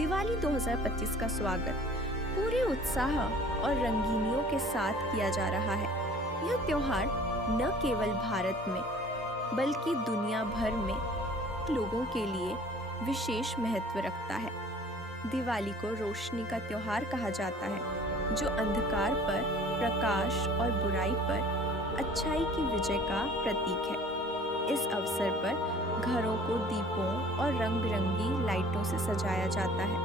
दिवाली 2025 का स्वागत पूरे उत्साह और रंगीनियों के साथ किया जा रहा है। यह त्योहार न केवल भारत में बल्कि दुनिया भर में लोगों के लिए विशेष महत्व रखता है। दिवाली को रोशनी का त्योहार कहा जाता है, जो अंधकार पर प्रकाश और बुराई पर अच्छाई की विजय का प्रतीक है। इस अवसर पर घरों को दीपों और रंग बिरंगी लाइटों से सजाया जाता है,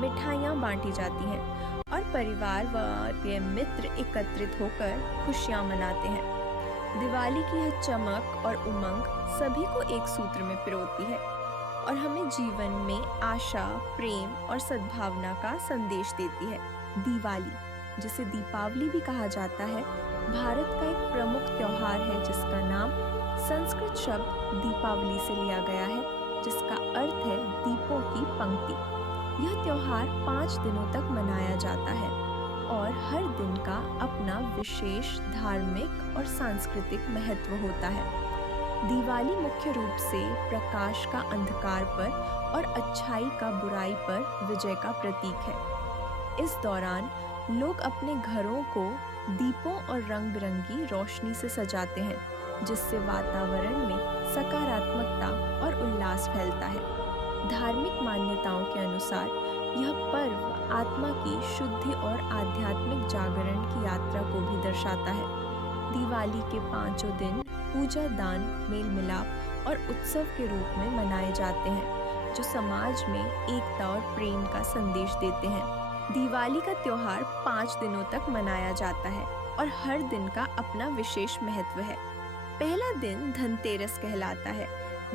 मिठाइयाँ बांटी जाती हैं और परिवार व प्रिय मित्र एकत्रित होकर खुशियाँ मनाते हैं। दिवाली की यह चमक और उमंग सभी को एक सूत्र में पिरोती है और हमें जीवन में आशा, प्रेम और सद्भावना का संदेश देती है। दिवाली, जिसे दीपावली भी कहा जाता है, भारत का एक प्रमुख त्योहार है जिसका नाम संस्कृत शब्द दीपावली से लिया गया है, जिसका अर्थ है दीपों की पंक्ति। यह त्योहार 5 दिनों तक मनाया जाता है और हर दिन का अपना विशेष धार्मिक और सांस्कृतिक महत्व होता है। दिवाली मुख्य रूप से प्रकाश का अंधकार पर और अच्छाई का बुराई पर विजय का प्रतीक है। इस दौरान लोग अपने घरों को दीपों और रंग बिरंगी रोशनी से सजाते हैं, जिससे वातावरण में सकारात्मकता और उल्लास फैलता है। धार्मिक मान्यताओं के अनुसार यह पर्व आत्मा की शुद्धि और आध्यात्मिक जागरण की यात्रा को भी दर्शाता है। दिवाली के 5 दिन पूजा, दान, मेल मिलाप और उत्सव के रूप में मनाए जाते हैं, जो समाज में एकता और प्रेम का संदेश देते हैं। दिवाली का त्योहार 5 दिनों तक मनाया जाता है और हर दिन का अपना विशेष महत्व है। पहला दिन धनतेरस कहलाता है,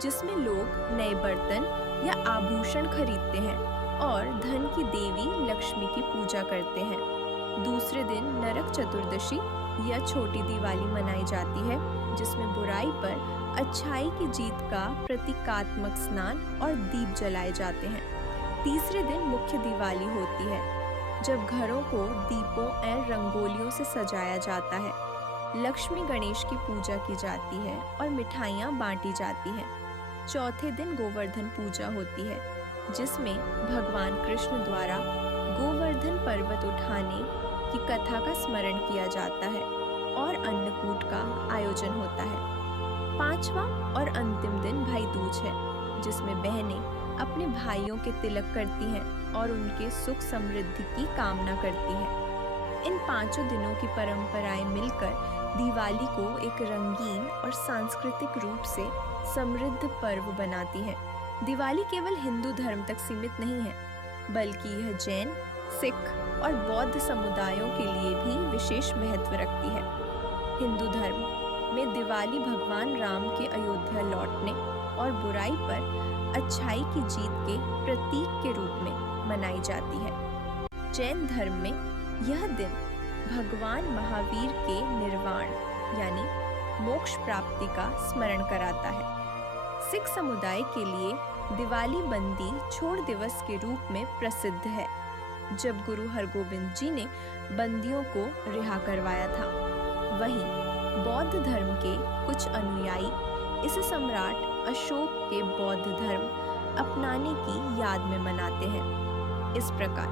जिसमें लोग नए बर्तन या आभूषण खरीदते हैं और धन की देवी लक्ष्मी की पूजा करते हैं। दूसरे दिन नरक चतुर्दशी या छोटी दिवाली मनाई जाती है, जिसमें बुराई पर अच्छाई की जीत का प्रतीकात्मक स्नान और दीप जलाए जाते हैं। तीसरे दिन मुख्य दिवाली होती है, जब घरों को दीपों और रंगोलियों से सजाया जाता है। लक्ष्मी गणेश की पूजा की जाती है और मिठाइयाँ बांटी जाती हैं। चौथे दिन गोवर्धन पूजा होती है, जिसमें भगवान कृष्ण द्वारा गोवर्धन पर्वत उठाने की कथा का स्मरण किया जाता है और अन्नकूट का आयोजन होता है। 5वां और अंतिम दिन भाई दूज है, जिसमें बहनें अपने भाइयों के तिलक करती हैं और उनके सुख समृद्धि की कामना करती हैं। इन 5 दिनों की परंपराएं मिलकर दिवाली को एक रंगीन और सांस्कृतिक रूप से समृद्ध पर्व बनाती हैं। दिवाली केवल हिंदू धर्म तक सीमित नहीं है, बल्कि यह जैन, सिख और बौद्ध समुदायों के लिए भी विशेष महत्व रखती है। हिंदू धर्म में दिवाली भगवान राम के अयोध्या लौटने और बुराई पर अच्छाई की जीत के प्रतीक के रूप में मनाई जाती है। जैन धर्म में यह दिन भगवान महावीर के निर्वाण यानी मोक्ष प्राप्ति का स्मरण कराता है। सिख समुदाय के लिए दिवाली बंदी छोड़ दिवस के रूप में प्रसिद्ध है, जब गुरु हरगोबिंद जी ने बंदियों को रिहा करवाया था। वहीं बौद्ध धर्म के कुछ अनुयायी इसे सम्राट अशोक के बौद्ध धर्म अपनाने की याद में मनाते हैं। इस प्रकार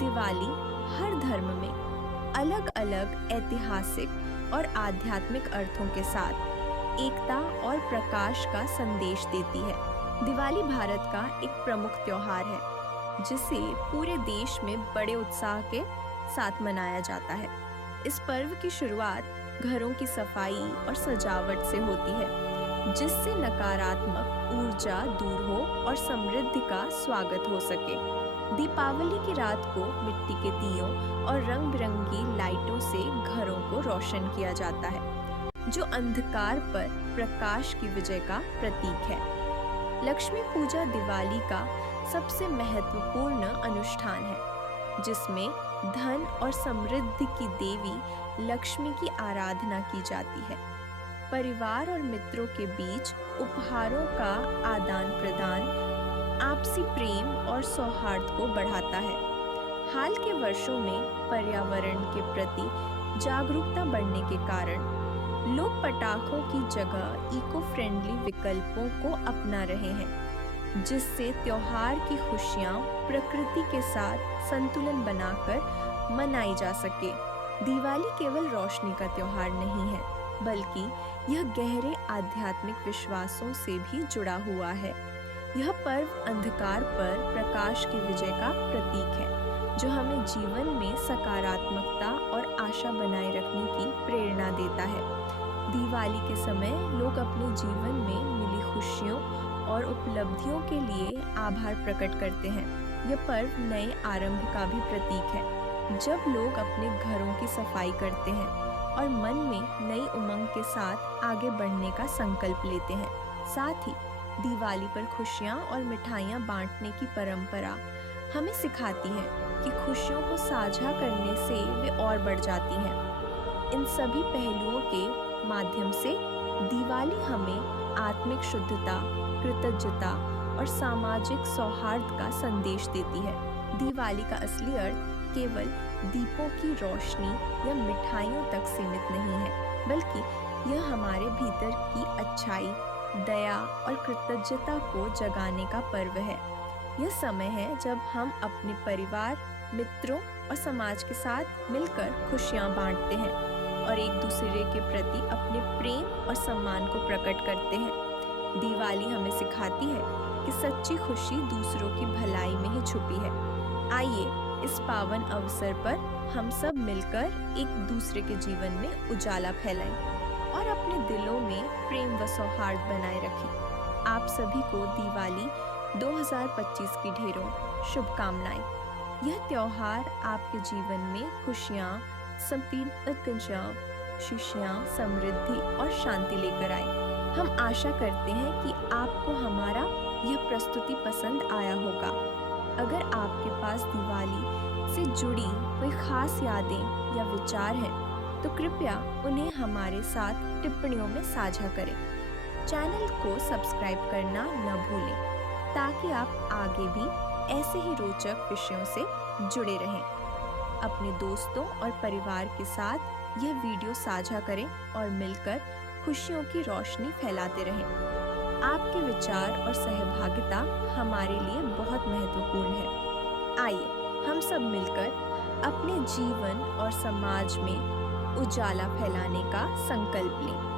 दिवाली हर धर्म में अलग अलग ऐतिहासिक और आध्यात्मिक अर्थों के साथ एकता और प्रकाश का संदेश देती है। दिवाली भारत का एक प्रमुख त्योहार है, जिसे पूरे देश में बड़े उत्साह के साथ मनाया जाता है। इस पर्व की शुरुआत घरों की सफाई और सजावट से होती है, जिससे नकारात्मक ऊर्जा दूर हो और समृद्धि का स्वागत हो सके। दीपावली की रात को मिट्टी के दियों और रंग बिरंगी लाइटों से घरों को रोशन किया जाता है, जो अंधकार पर प्रकाश की विजय का प्रतीक है। लक्ष्मी पूजा दिवाली का सबसे महत्वपूर्ण अनुष्ठान है, जिसमें धन और समृद्धि की देवी लक्ष्मी की आराधना की जाती है। परिवार और मित्रों के बीच उपहारों का आदान प्रदान आपसी प्रेम और सौहार्द को बढ़ाता है। हाल के वर्षों में पर्यावरण के प्रति जागरूकता बढ़ने के कारण लोग पटाखों की जगह इको फ्रेंडली विकल्पों को अपना रहे हैं। जिससे त्योहार की खुशियाँ प्रकृति के साथ संतुलन बनाकर मनाई जा सके। दिवाली केवल रोशनी का त्योहार नहीं है, बल्कि यह गहरे आध्यात्मिक विश्वासों से भी जुड़ा हुआ है। यह पर्व अंधकार पर प्रकाश की विजय का प्रतीक है, जो हमें जीवन में सकारात्मकता और आशा बनाए रखने की प्रेरणा देता है। दिवाली के समय लोग अपने जीवन में मिली खुशियों और उपलब्धियों के लिए आभार प्रकट करते हैं। यह पर्व नए आरंभ का भी प्रतीक है, जब लोग अपने घरों की सफाई करते हैं और मन में नई उमंग के साथ आगे बढ़ने का संकल्प लेते हैं। साथ ही दिवाली पर खुशियाँ और मिठाइयाँ बांटने की परंपरा हमें सिखाती है कि खुशियों को साझा करने से वे और बढ़ जाती हैं। इन सभी पहलुओं के माध्यम से दिवाली हमें आत्मिक शुद्धता, कृतज्ञता और सामाजिक सौहार्द का संदेश देती है। दिवाली का असली अर्थ केवल दीपों की रोशनी या मिठाइयों तक सीमित नहीं है, बल्कि यह हमारे भीतर की अच्छाई, दया और कृतज्ञता को जगाने का पर्व है। यह समय है जब हम अपने परिवार, मित्रों और समाज के साथ मिलकर खुशियाँ बांटते हैं और एक दूसरे के प्रति अपने प्रेम और सम्मान को प्रकट करते हैं। दिवाली हमें सिखाती है कि सच्ची खुशी दूसरों की भलाई में ही छुपी है। आइए इस पावन अवसर पर हम सब मिलकर एक दूसरे के जीवन में उजाला फैलाएं और अपने दिलों में प्रेम व सौहार्द बनाए रखें। आप सभी को दिवाली 2025 की ढेरों शुभकामनाएं। यह त्योहार आपके जीवन में खुशियाँ, खुशियाँ, समृद्धि और शांति लेकर आए। हम आशा करते हैं कि आपको हमारा यह प्रस्तुति पसंद आया होगा। अगर आपके पास दिवाली से जुड़ी कोई खास यादें या विचार हैं, तो कृपया उन्हें हमारे साथ टिप्पणियों में साझा करें। चैनल को सब्सक्राइब करना न भूलें, ताकि आप आगे भी ऐसे ही रोचक विषयों से जुड़े रहें। अपने दोस्तों और परिवार के साथ यह वीडियो साझा करें और मिलकर खुशियों की रोशनी फैलाते रहें। आपके विचार और सहभागिता हमारे लिए बहुत महत्वपूर्ण है। आइए हम सब मिलकर अपने जीवन और समाज में उजाला फैलाने का संकल्प लें।